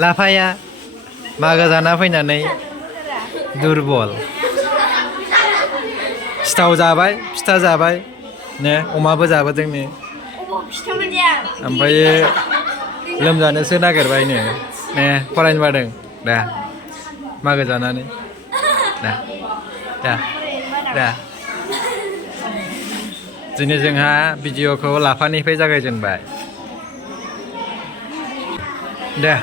लाफाया मागो जाना फैनानै दुरबल सिथाव जाबाय फिथा जाबाय ने अमाबो जाबोदों ने ओमफ्राय लोमजानोसो नागिरबाय ने फरायनो बादों दा मागो जानानै दा दिनै जोंहा भिडिअखौ लाफानिफ्राय जागायजेनबाय दे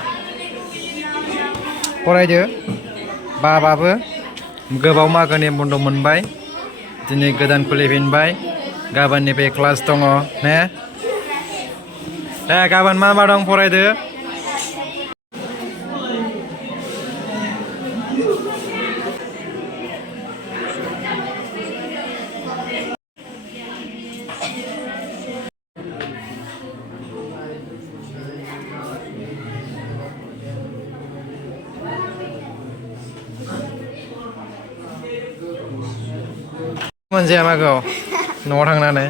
फरायदो बाबाबो गोबाव मागोनि बन्द मोनबाय दिनै गोदान खुलिफिनबाय गाबोननिफ्राय क्लास दङ ने दे गाबोन मा दं फरायदो मोनजाया मागो न'आव थांनानै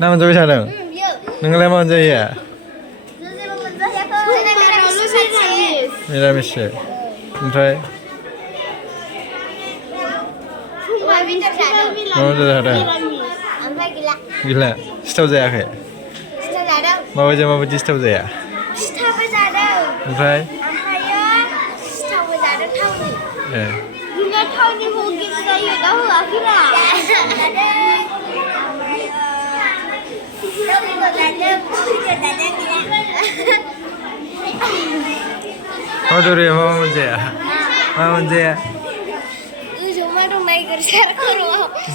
ना मोनजाबाय थादों नोंलाय मा मोनजायो मिरामिससो ओमफ्राय मा मोनजा जादों गैला सिथाव जायाखै माबायदि सिथाव जाया ओमफ्राय Aduh, mau menjaya,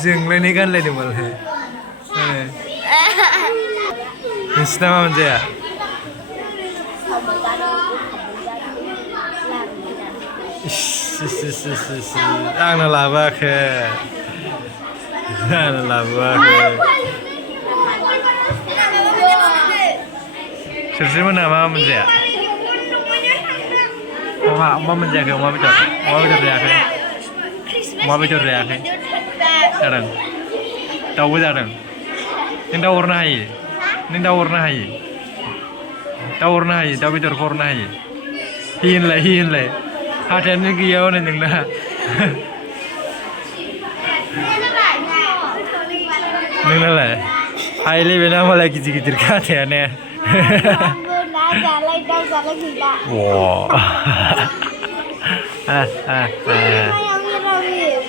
Jenglah ni kan lagi malah. Mesti mau menjaya. Ang nalabak he, Sersi mana mau menjaya? Oma menjaga oma betul reaksi. Oma betul reaksi. Jarang. Tahu jarang. Ini tahu warna hai. Tahu betul warna hai. Hin lah. Hatinya kiau nih nenglah. Nenglah lah. Hai le bena malah kicir kata ane. Wow.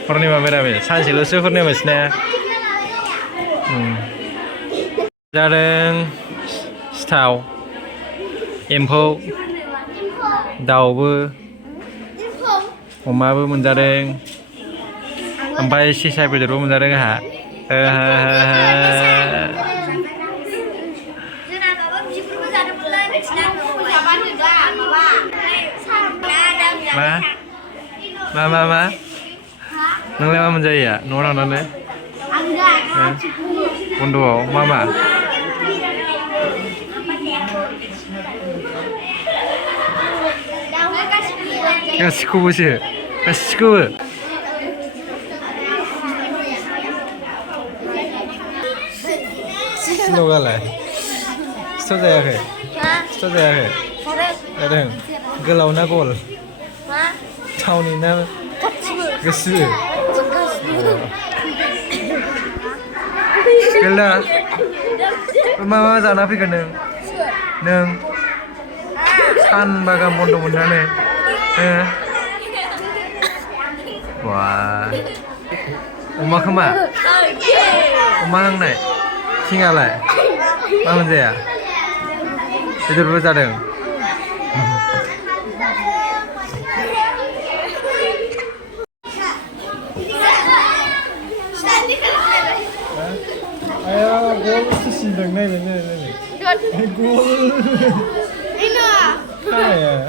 Purnima merah. Sanksi lusuh purnima sih. Jarang setahu. Info. Dawu. Omabu menjareng. Sampai sisa betul menjareng ha. Ma. Nang lewat menjaya, norang nane. Untuk mama. Kasih kubu sih. Sino galah. Sudah ya ke? Ada. Galau na gol. Tahun ini Gesu. Gila. Mama jangan apa kan neng. San bagam bondo bondane. Wah. Oma kema. Oma hang nai. Tinggal lah. Mana je ya? Itu berjalan. Ayo, gol sesindang nih. Gol. Ini.